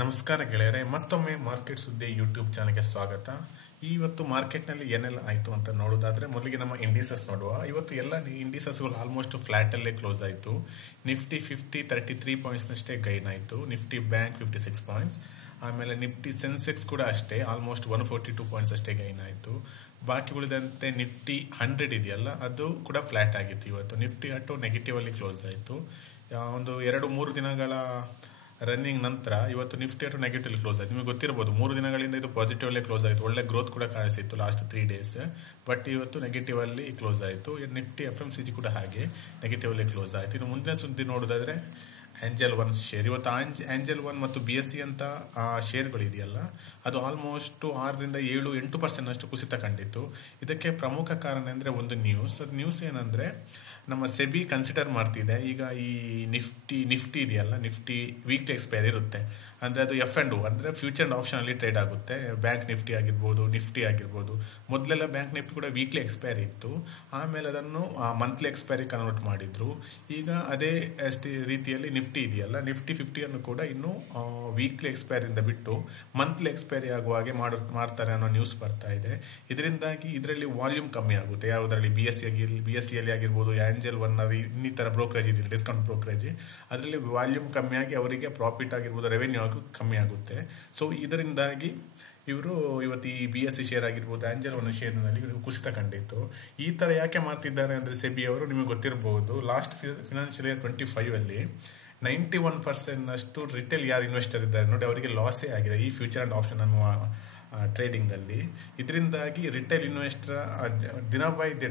ನಮಸ್ಕಾರ ಗೆಳೆಯರೆ, ಮತ್ತೊಮ್ಮೆ ಮಾರ್ಕೆಟ್ ಸುದ್ದಿ ಯೂಟ್ಯೂಬ್ ಚಾನಲ್ಗೆ ಸ್ವಾಗತ. ಇವತ್ತು ಮಾರ್ಕೆಟ್ನಲ್ಲಿ ಏನೆಲ್ಲ ಆಯಿತು ಅಂತ ನೋಡೋದಾದ್ರೆ ಮೊದಲಿಗೆ ನಮ್ಮ ಇಂಡಿಸಸ್ ನೋಡುವ. ಇವತ್ತು ಎಲ್ಲ ಇಂಡಿಸಸ್ಗಳು ಆಲ್ಮೋಸ್ಟ್ ಫ್ಲಾಟ್ ಅಲ್ಲೇ ಕ್ಲೋಸ್ ಆಯಿತು. ನಿಫ್ಟಿ 33 ಪಾಯಿಂಟ್ಸ್ನಷ್ಟೇ ಗೈನ್ ಆಯಿತು. Nifty bank 56 points. ಆಮೇಲೆ ನಿಫ್ಟಿ ಸೆನ್ಸೆಕ್ಸ್ ಕೂಡ ಅಷ್ಟೇ ಆಲ್ಮೋಸ್ಟ್ 142 ಪಾಯಿಂಟ್ಸ್ ಅಷ್ಟೇ ಗೈನ್ ಆಯಿತು. ಬಾಕಿ ಉಳಿದಂತೆ ನಿಫ್ಟಿ 100 ಇದೆಯಲ್ಲ, ಅದು ಕೂಡ ಫ್ಲಾಟ್ ಆಗಿತ್ತು. ಇವತ್ತು ನಿಫ್ಟಿ ಅಟ್ಟು ನೆಗೆಟಿವ್ ಅಲ್ಲಿ ಕ್ಲೋಸ್ ಆಯಿತು. ಒಂದು 2-3 ದಿನಗಳ ರನ್ನಿಂಗ್ ನಂತರ ಇವತ್ತು ನಿಫ್ಟಿ ಅಟ್ಟು ನೆಗೆಟಿವ್ ಕ್ಲೋಸ್ ಆಯಿತು. ನಿಮಗೆ ಗೊತ್ತಿರಬಹುದು, 3 ದಿನಗಳಿಂದ ಇದು ಪಾಸಿಟಿವ್ ಅಲ್ಲೇ ಕ್ಲೋಸ್ ಆಯಿತು. ಒಳ್ಳೆ ಗ್ರೋತ್ ಕೂಡ ಕಾಣಿಸಿತ್ತು ಲಾಸ್ಟ್ 3 ಡೇಸ್. ಬಟ್ ಇವತ್ತು ನೆಗೆಟಿವ್ ಅಲ್ಲಿ ಕ್ಲೋಸ್ ಆಯಿತು. ನಿಫ್ಟಿ FMCG ಕೂಡ ಹಾಗೆ ನೆಗೆಟಿವ್ ಅಲ್ಲಿ ಕ್ಲೋಸ್ ಆಯಿತು. ಇನ್ನು ಮುಂದಿನ ಸುದ್ದಿ ನೋಡೋದಾದ್ರೆ ಆಂಜಲ್ ಒನ್ ಶೇರ್. ಇವತ್ತು ಆಂಜಲ್ ಒನ್ ಮತ್ತು BSE ಅಂತ ಶೇರ್ಗಳು ಇದೆಯಲ್ಲ, ಅದು ಆಲ್ಮೋಸ್ಟ್ 6-7-8% ಅಷ್ಟು ಕುಸಿತ ಕಂಡಿತ್ತು. ಇದಕ್ಕೆ ಪ್ರಮುಖ ಕಾರಣ ಅಂದ್ರೆ ಒಂದು ನ್ಯೂಸ್ ಏನಂದ್ರೆ, ನಮ್ಮ ಸೆಬಿ ಕನ್ಸಿಡರ್ ಮಾಡ್ತಿದೆ ಈಗ ಈ ನಿಫ್ಟಿ ಇದೆಯಲ್ಲ, ನಿಫ್ಟಿ ವೀಕ್ಲಿ ಎಕ್ಸ್ಪೈರಿ ಇರುತ್ತೆ. ಅಂದ್ರೆ ಅದು F&O ಅಂದ್ರೆ ಫ್ಯೂಚರ್ ಅಂಡ್ ಆಪ್ಷನ್ ಅಲ್ಲಿ ಟ್ರೇಡ್ ಆಗುತ್ತೆ. ಬ್ಯಾಂಕ್ ನಿಫ್ಟಿ ಆಗಿರ್ಬೋದು, ನಿಫ್ಟಿ ಆಗಿರ್ಬೋದು. ಮೊದಲೆಲ್ಲ ಬ್ಯಾಂಕ್ ನಿಫ್ಟಿ ಕೂಡ ವೀಕ್ಲಿ ಎಕ್ಸ್ಪೈರಿ ಇತ್ತು, ಆಮೇಲೆ ಅದನ್ನು ಮಂತ್ಲಿ ಎಕ್ಸ್ಪೈರಿ ಕನ್ವರ್ಟ್ ಮಾಡಿದ್ರು. ಈಗ ಅದೇ ರೀತಿಯಲ್ಲಿ ನಿಫ್ಟಿ ಇದೆಯಲ್ಲ, ನಿಫ್ಟಿ 50 ಅನ್ನು ಕೂಡ ಇನ್ನು ವೀಕ್ಲಿ ಎಕ್ಸ್ಪೈರಿ ಇಂದ ಬಿಟ್ಟು ಮಂತ್ಲಿ ಎಕ್ಸ್ಪೈರಿ ಆಗುವ ಹಾಗೆ ಮಾಡ್ತಾರೆ ಅನ್ನೋ ನ್ಯೂಸ್ ಬರ್ತಾ ಇದೆ. ಇದರಿಂದಾಗಿ ಇದರಲ್ಲಿ ವಾಲ್ಯೂಮ್ ಕಮ್ಮಿ ಆಗುತ್ತೆ. ಯಾವುದರಲ್ಲಿ BSE ಅಲ್ಲಿ ಆಗಿರ್ಬೋದು, ಆಂಜಲ್ ಒನ್ ಇನ್ನಿತರ ಬ್ರೋಕರೇಜ್ ಇದೆ, ಡಿಸ್ಕೌಂಟ್ ಬ್ರೋಕರೇಜ್, ಅದರಲ್ಲಿ ವಾಲ್ಯೂಮ್ ಕಮ್ಮಿ ಆಗಿ ಅವರಿಗೆ ಪ್ರಾಫಿಟ್ ಆಗಿರ್ಬೋದು, ರೆವೆನ್ಯೂ ಕಮ್ಮಿ ಆಗುತ್ತೆ. ಸೊ ಇದರಿಂದಾಗಿ ಇವರು ಇವತ್ತು ಈ BSE ಶೇರ್ ಆಗಿರ್ಬೋದು, ಆಂಜಲ್ ಒನ್ ಶೇರ್ನಲ್ಲಿ ಕುಸಿತ ಕಂಡಿತ್ತು. ಈ ತರ ಯಾಕೆ ಮಾಡ್ತಿದ್ದಾರೆ ಅಂದ್ರೆ, ಸೆಬಿ ಅವರು ನಿಮಗೆ ಗೊತ್ತಿರಬಹುದು, ಲಾಸ್ಟ್ ಫಿನಾನ್ಷಿಯಲ್ ಇಯರ್ 25 ಅಲ್ಲಿ 91% ಅಷ್ಟು ರಿಟೇಲ್ ಯಾರು ಇನ್ವೆಸ್ಟರ್ ಇದ್ದಾರೆ ನೋಡಿ, ಅವರಿಗೆ ಲಾಸೇ ಆಗಿದೆ ಈ ಫ್ಯೂಚರ್ ಅಂಡ್ ಆಪ್ಷನ್ ಅನ್ನುವ ಟ್ರೇಡಿಂಗ್ ಅಲ್ಲಿ. ಇದರಿಂದಾಗಿ retail investor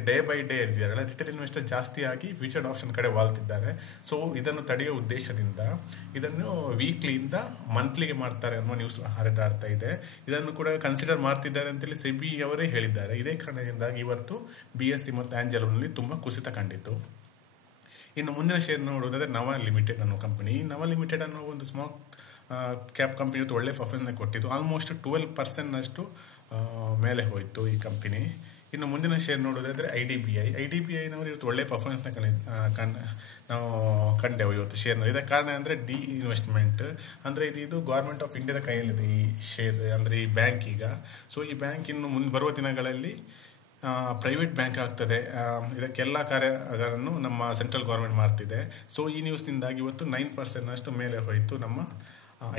day by day ಇದ್ದಾರಲ್ಲ, ರಿಟೇಲ್ ಇನ್ವೆಸ್ಟರ್ ಜಾಸ್ತಿ ಆಗಿ ಫ್ಯೂಚರ್ ಆಪ್ಷನ್ ಕಡೆ ವಾಲ್ತಿದ್ದಾರೆ. ಸೊ ಇದನ್ನು ತಡೆಯುವ ಉದ್ದೇಶದಿಂದ ಇದನ್ನು ವೀಕ್ಲಿಯಿಂದ ಮಂತ್ಲಿಗೆ ಮಾಡ್ತಾರೆ ಅನ್ನೋ ನ್ಯೂಸ್ ಹರಡ್ತಾ ಇದೆ. ಇದನ್ನು ಕೂಡ ಕನ್ಸಿಡರ್ ಮಾಡ್ತಿದ್ದಾರೆ ಅಂತೇಳಿ ಸೆಬಿ ಅವರೇ ಹೇಳಿದ್ದಾರೆ. ಇದೇ ಕಾರಣದಿಂದಾಗಿ ಇವತ್ತು BSE ಮತ್ತು ಆಂಜಲ್ ನಲ್ಲಿ ತುಂಬಾ ಕುಸಿತ ಕಂಡಿತು. ಇನ್ನು ಮುಂದಿನ ಶೇರ್ ನೋಡೋದಾದ್ರೆ ನವ ಲಿಮಿಟೆಡ್ ಅನ್ನೋ ಕಂಪನಿ. ನವ ಲಿಮಿಟೆಡ್ ಅನ್ನೋ ಒಂದು ಸ್ಮಾಲ್ ಕ್ಯಾಪ್ ಕಂಪನಿ ಇವತ್ತು ಒಳ್ಳೆ ಪರ್ಫಾರ್ಮೆನ್ಸ್ ಕೊಟ್ಟಿತ್ತು. ಆಲ್ಮೋಸ್ಟ್ 12% ಅಷ್ಟು ಮೇಲೆ ಹೋಯಿತು ಈ ಕಂಪನಿ. ಇನ್ನು ಮುಂದಿನ ಶೇರ್ ನೋಡೋದಾದ್ರೆ IDBI ನವರು ಇವತ್ತು ಒಳ್ಳೆ ಪರ್ಫಾರ್ಮೆನ್ಸ್ ನಾವು ಕಂಡೆವು ಇವತ್ತು ಶೇರ್ನಲ್ಲಿ. ಇದಕ್ಕೆ ಕಾರಣ ಅಂದ್ರೆ ಇನ್ವೆಸ್ಟ್ಮೆಂಟ್ ಅಂದ್ರೆ ಇದು ಗವರ್ಮೆಂಟ್ ಆಫ್ ಇಂಡಿಯಾದ ಕೈಯಲ್ಲಿದೆ ಈ ಶೇರ್, ಅಂದ್ರೆ ಈ ಬ್ಯಾಂಕ್ ಈಗ. ಸೊ ಈ ಬ್ಯಾಂಕ್ ಇನ್ನು ಮುಂದೆ ಬರುವ ದಿನಗಳಲ್ಲಿ ಪ್ರೈವೇಟ್ ಬ್ಯಾಂಕ್ ಆಗ್ತದೆ. ಇದಕ್ಕೆಲ್ಲ ಕಾರ್ಯಗಳನ್ನು ನಮ್ಮ ಸೆಂಟ್ರಲ್ ಗವರ್ಮೆಂಟ್ ಮಾಡ್ತಿದೆ. ಸೊ ಈ ನ್ಯೂಸ್ನಿಂದಾಗಿ ಇವತ್ತು 9% ಅಷ್ಟು ಮೇಲೆ ಹೋಯಿತು ನಮ್ಮ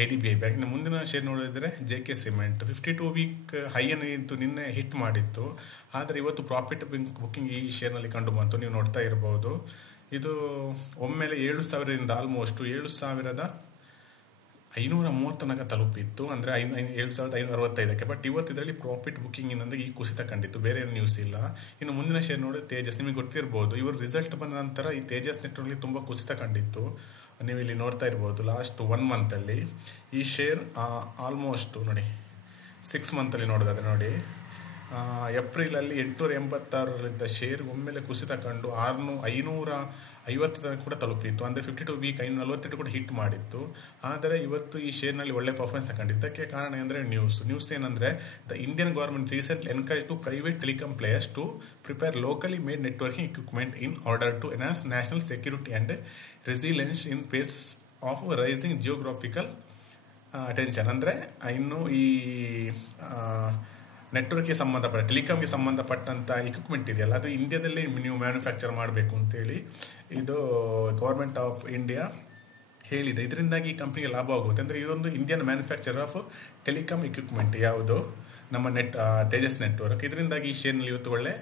IDBI ಬ್ಯಾಂಕ್. ಮುಂದಿನ ಶೇರ್ ನೋಡಿದ್ರೆ JK ಸಿಮೆಂಟ್ 52 ವೀಕ್ ಹೈ ಅನ್ನು ನಿನ್ನೆ ಹಿಟ್ ಮಾಡಿತ್ತು. ಆದರೆ ಇವತ್ತು ಪ್ರಾಫಿಟ್ ಬುಕ್ಕಿಂಗ್ ಈ ಶೇರ್ನಲ್ಲಿ ಕಂಡು ಬಂತು. ನೀವು ನೋಡ್ತಾ ಇರಬಹುದು, ಇದು ಒಮ್ಮೆಲೆ 7,000ರಿಂದ ಆಲ್ಮೋಸ್ಟ್ 7,530 ತನಕ ತಲುಪಿತ್ತು, ಅಂದ್ರೆ 7,565ಕ್ಕೆ. ಬಟ್ ಇವತ್ತು ಇದರಲ್ಲಿ ಪ್ರಾಫಿಟ್ ಬುಕ್ಕಿಂಗ್ ಇಂದ ಈ ಕುಸಿತ ಕಂಡಿತ್ತು, ಬೇರೆ ಏನು ನ್ಯೂಸ್ ಇಲ್ಲ. ಇನ್ನು ಮುಂದಿನ ಶೇರ್ ನೋಡಿ ತೇಜಸ್. ನಿಮಗೆ ಗೊತ್ತಿರಬಹುದು, ಇವರು ರಿಸಲ್ಟ್ ಬಂದ ನಂತರ ಈ ತೇಜಸ್ ನೆಟ್ವರ್ಕ್ ತುಂಬಾ ಕುಸಿತ ಕಂಡಿತ್ತು. ನೀವು ಇಲ್ಲಿ ನೋಡ್ತಾ ಇರಬಹುದು, ಲಾಸ್ಟ್ 1 ಮಂತ್ ಅಲ್ಲಿ ಈ ಶೇರ್ ಆಲ್ಮೋಸ್ಟ್ ನೋಡಿ 6 ಮಂತ್ ಅಲ್ಲಿ ನೋಡೋದಾದ್ರೆ ನೋಡಿ, ಏಪ್ರಿಲ್ ಅಲ್ಲಿ 886 ಶೇರ್ ಒಮ್ಮೆಲೆ ಕುಸಿತ ಕಂಡು 550 ತನಕ ಕೂಡ ತಲುಪಿತ್ತು. ಅಂದ್ರೆ 52 ವೀಕ್ 548 ಕೂಡ ಹಿಟ್ ಮಾಡಿತ್ತು. ಆದರೆ ಇವತ್ತು ಈ ಶೇರ್ ನಲ್ಲಿ ಒಳ್ಳೆ ಪರ್ಫಾರ್ಮೆನ್ಸ್ ಕಂಡಿತ್ತು. ಇದಕ್ಕೆ ಕಾರಣ ಅಂದ್ರೆ ನ್ಯೂಸ್ ಏನಂದ್ರೆ, the Indian government recently encourage to private telecom players to prepare locally made networking equipment in order to enhance national security and resilience in face of rising geographical attention. ಅಂದ್ರೆ ಇನ್ನು ಈ ನೆಟ್ವರ್ಕ್ಗೆ ಸಂಬಂಧಪಟ್ಟ ಟೆಲಿಕಾಮ್ಗೆ ಸಂಬಂಧಪಟ್ಟಂತ ಇಕ್ವಿಪ್ಮೆಂಟ್ ಇದೆಯಲ್ಲ, ಅದು ಇಂಡಿಯಾದಲ್ಲಿ ನೀವು ಮ್ಯಾನುಫ್ಯಾಕ್ಚರ್ ಮಾಡಬೇಕು ಅಂತೇಳಿ ಇದು ಗವರ್ಮೆಂಟ್ ಆಫ್ ಇಂಡಿಯಾ ಹೇಳಿದೆ. ಇದರಿಂದಾಗಿ ಈ ಕಂಪನಿಗೆ ಲಾಭ ಆಗುತ್ತೆ. ಅಂದ್ರೆ ಇದೊಂದು Indian manufacture of telecom equipment ಯಾವುದು ನಮ್ಮ ತೇಜಸ್ ನೆಟ್ವರ್ಕ್. ಇದರಿಂದಾಗಿ ಈ ಶೇರ್ನಲ್ಲಿ ಇವತ್ತು ಒಳ್ಳೆ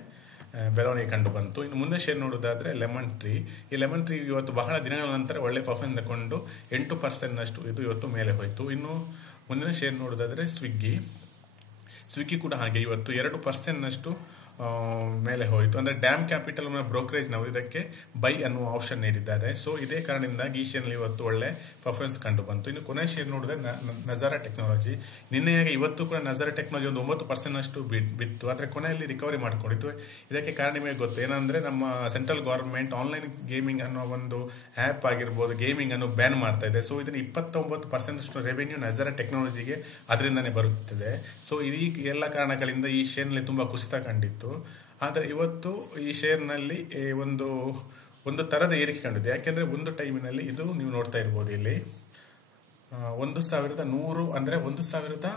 ಬೆಳವಣಿಗೆ ಕಂಡು ಬಂತು. ಇನ್ನು ಮುಂದೆ ಶೇರ್ ನೋಡೋದಾದ್ರೆ ಲೆಮನ್ ಟ್ರೀ. ಈ ಲೆಮನ್ ಟ್ರೀ ಇವತ್ತು ಬಹಳ ದಿನಗಳ ನಂತರ ಒಳ್ಳೆ ಪರ್ಫಾರ್ಮೆನ್ಸ್ ತಗೊಂಡು 8% ಅಷ್ಟು ಇದು ಇವತ್ತು ಮೇಲೆ ಹೋಯಿತು. ಇನ್ನು ಮುಂದಿನ ಶೇರ್ ನೋಡೋದಾದ್ರೆ ಸ್ವಿಗ್ಗಿ ಕೂಡ ಹಾಗೆ ಇವತ್ತು 2% ಅಷ್ಟು ಮೇಲೆ ಹೋಯಿತು. ಅಂದ್ರೆ ಡ್ಯಾಮ್ ಕ್ಯಾಪಿಟಲ್ ಬ್ರೋಕರೇಜ್ ನಾವು ಇದಕ್ಕೆ ಬೈ ಅನ್ನುವ ಆಪ್ಷನ್ ನೀಡಿದ್ದಾರೆ. ಸೊ ಇದೇ ಕಾರಣದಿಂದಾಗಿ ಈ ಶೇರ್ ಇವತ್ತು ಒಳ್ಳೆ ಪರ್ಫಾರ್ಮೆನ್ಸ್ ಕಂಡು ಬಂತು. ಇನ್ನು ಕೊನೆಯ ಶೇರ್ ನೋಡಿದ್ರೆ ನಜಾರಾ ಟೆಕ್ನಾಲಜಿ. ನಿನ್ನೆಯಾಗಿ ಇವತ್ತು ಕೂಡ ನಜಾರಾ ಟೆಕ್ನಾಲಜಿ ಒಂದು 9% ಅಷ್ಟು ಬಿತ್ತು, ಆದ್ರೆ ಕೊನೆಯಲ್ಲಿ ರಿಕವರಿ ಮಾಡ್ಕೊಂಡಿತ್ತು. ಇದಕ್ಕೆ ಕಾರಣ ನಿಮಗೆ ಗೊತ್ತು ಏನಂದ್ರೆ, ನಮ್ಮ ಸೆಂಟ್ರಲ್ ಗವರ್ಮೆಂಟ್ ಆನ್ಲೈನ್ ಗೇಮಿಂಗ್ ಅನ್ನೋ ಒಂದು ಆಪ್ ಆಗಿರ್ಬೋದು, ಗೇಮಿಂಗ್ ಅನ್ನು ಬ್ಯಾನ್ ಮಾಡ್ತಾ ಇದೆ. ಸೊ ಇದನ್ನ 29% ಅಷ್ಟು ರೆವೆನ್ಯೂ ನಜಾರಾ ಟೆಕ್ನಾಲಜಿಗೆ ಅದರಿಂದಾನೇ ಬರುತ್ತದೆ. ಸೊ ಈ ಎಲ್ಲ ಕಾರಣಗಳಿಂದ ಈ ಶೇರ್ನಲ್ಲಿ ತುಂಬಾ ಕುಸಿತ ಕಂಡಿತ್ತು. ಆದರೆ ಇವತ್ತು ಈ ಶೇರ್ನಲ್ಲಿ ಒಂದು ತರದ ಏರಿಕೆ ಕಂಡಿದೆ. ಯಾಕೆಂದ್ರೆ ಒಂದು ಟೈಮಿನಲ್ಲಿ ಇದು ನೀವು ನೋಡ್ತಾ ಇರ್ಬೋದು, ಇಲ್ಲಿ 1100 ಅಂದರೆ 1103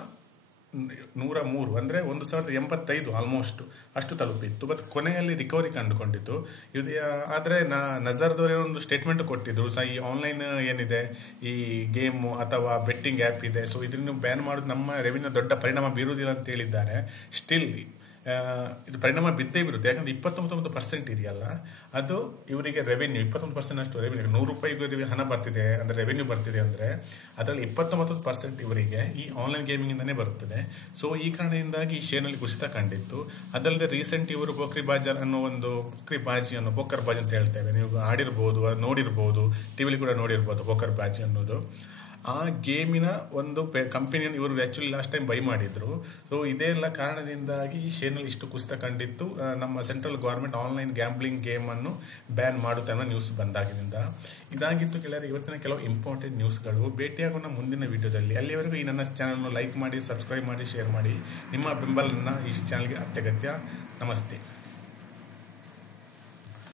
ಅಂದರೆ 1085 ಆಲ್ಮೋಸ್ಟ್ ಅಷ್ಟು ತಲುಪಿತ್ತು. ಬಟ್ ಕೊನೆಯಲ್ಲಿ ರಿಕವರಿ ಕಂಡುಕೊಂಡಿತ್ತು ಇದು. ಆದರೆ ನಜರ್ದವರೇ ಒಂದು ಸ್ಟೇಟ್ಮೆಂಟ್ ಕೊಟ್ಟಿದ್ರು, ಈ ಆನ್ಲೈನ್ ಏನಿದೆ ಈ ಗೇಮು ಅಥವಾ ಬೆಟ್ಟಿಂಗ್ ಆ್ಯಪ್ ಇದೆ, ಸೊ ಇದನ್ನು ಬ್ಯಾನ್ ಮಾಡೋದು ನಮ್ಮ ರೆವಿನ್ಯೂ ದೊಡ್ಡ ಪರಿಣಾಮ ಬೀರುವುದಿಲ್ಲ ಅಂತ ಹೇಳಿದ್ದಾರೆ. ಸ್ಟಿಲ್ ಇದು ಪರಿಣಾಮ ಬಿದ್ದೇ ಬೀರುತ್ತೆ. ಯಾಕಂದ್ರೆ 29% ಇದೆಯಲ್ಲ, ಅದು ಇವರಿಗೆ ರೆವೆನ್ಯೂ 21% ಅಷ್ಟು ರೆವೆನ್ಯೂ. ₹100 ಇವರಿಗೆ ಹಣ ಬರ್ತಿದೆ ಅಂದ್ರೆ ರೆವೆನ್ಯೂ ಬರ್ತಿದೆ ಅಂದ್ರೆ ಅದರಲ್ಲಿ 29% ಇವರಿಗೆ ಈ ಆನ್ಲೈನ್ ಗೇಮಿಂಗ್ ಇಂದಾನೇ ಬರುತ್ತದೆ. ಸೊ ಈ ಕಾರಣದಿಂದಾಗಿ ಈ ಶೇರ್ನಲ್ಲಿ ಕುಸಿತ ಕಂಡಿತ್ತು. ಅದಲ್ಲದೆ ರೀಸೆಂಟ್ ಇವರು ಪೋಕರ್ ಬಾಜಿ ಅಂತ ಹೇಳ್ತೇವೆ, ನೀವು ಆಡಿರ್ಬೋದು, ನೋಡಿರ್ಬೋದು, ಟಿವಿಲಿ ಕೂಡ ನೋಡಿರ್ಬೋದು ಪೋಕರ್ ಬಾಜಿ ಅನ್ನೋದು. ಆ ಗೇಮಿನ ಒಂದು ಕಂಪನಿಯನ್ನು ಇವರು ಆಕ್ಚುಲಿ ಲಾಸ್ಟ್ ಟೈಮ್ ಬೈ ಮಾಡಿದ್ರು. ಸೊ ಇದೇ ಎಲ್ಲ ಕಾರಣದಿಂದಾಗಿ ಈ ಶೇರ್ನಲ್ಲಿ ಇಷ್ಟು ಕುಸಿತ ಕಂಡಿತ್ತು. ನಮ್ಮ central government online gambling game ಅನ್ನು ಬ್ಯಾನ್ ಮಾಡುತ್ತೆ ಅನ್ನೋ ನ್ಯೂಸ್ ಬಂದಾಗಿನಿಂದ. ಇದಾಗಿತ್ತು ಕೆಲವರು ಇವತ್ತಿನ ಕೆಲವು ಇಂಪಾರ್ಟೆಂಟ್ ನ್ಯೂಸ್ಗಳು. ಭೇಟಿಯಾಗೋಣ ಮುಂದಿನ ವಿಡಿಯೋದಲ್ಲಿ. ಅಲ್ಲಿವರೆಗೂ ಈ ನನ್ನ ಚಾನಲ್ನ ಲೈಕ್ ಮಾಡಿ, ಸಬ್ಸ್ಕ್ರೈಬ್ ಮಾಡಿ, ಶೇರ್ ಮಾಡಿ. ನಿಮ್ಮ ಬೆಂಬಲನ ಈ ಚಾನಲ್ಗೆ ಅತ್ಯಗತ್ಯ. ನಮಸ್ತೆ.